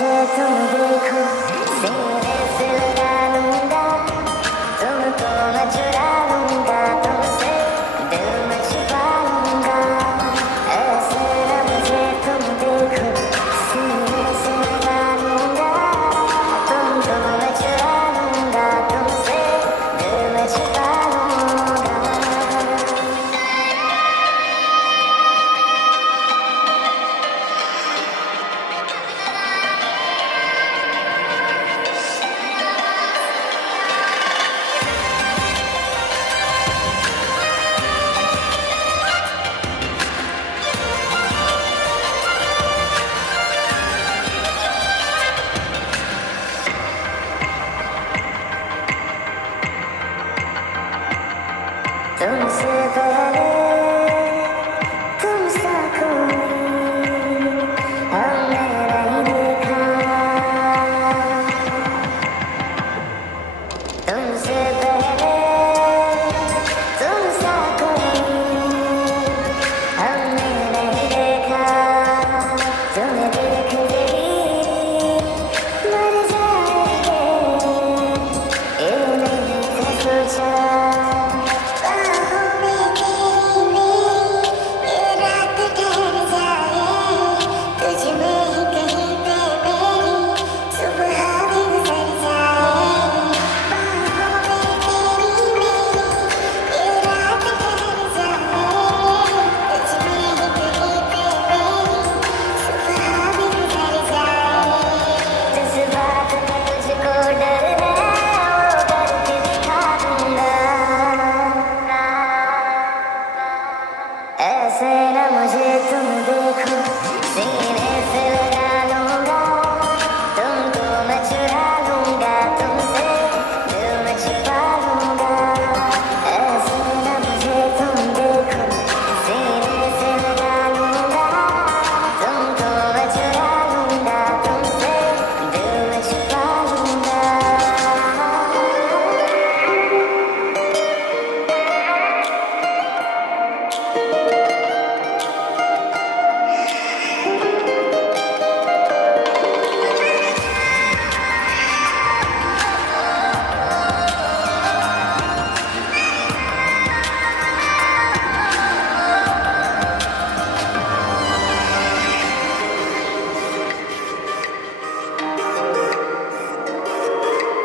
मुझे तुम देखो, सीने से लगा लूंगा, तुमको मैं चुरा लूंगा, तुमसे दिल में छुपा लूंगा। ऐसे न मुझे तुम देखो, सीने से लगा लूंगा, तुमको मैं चुरा लूंगा, तुमसे दिल में छुपा लूंगा। तुमसे पहले तुमसा कोई हमने नहीं देखा, तुमसे पहले तुमसा कोई हमने नहीं देखा। तुम्हें देखते ही मर जाएंगे, ये नहीं था सोचा। ऐसे न मुझे तुम देखो, सीने से लगा लूंगा, तुमको मैं चुरा लूंगा, तुमसे दिल में छुपा लूंगा। ऐसे न मुझे तुम देखो, सीने से लगा लूंगा, तुमको मैं चुरा लूंगा, तुमसे दिल में छुपा लूंगा।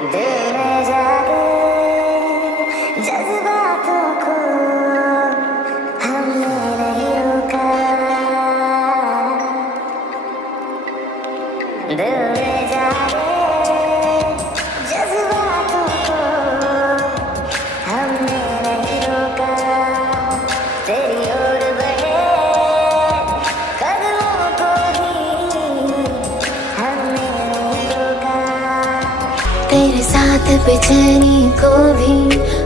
दिल में जागे जज्बातों को हमने नहीं रोका, दिल में जागे जज्बातों को हमने नहीं रोका। तेरी ओर बढ़े कदमों को ही हमने नहीं रोका। तेरे साथ बेचैनी को भी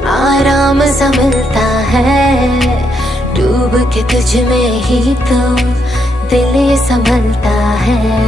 आराम सा मिलता है, डूब के तुझ में ही तो दिल ये संभलता है।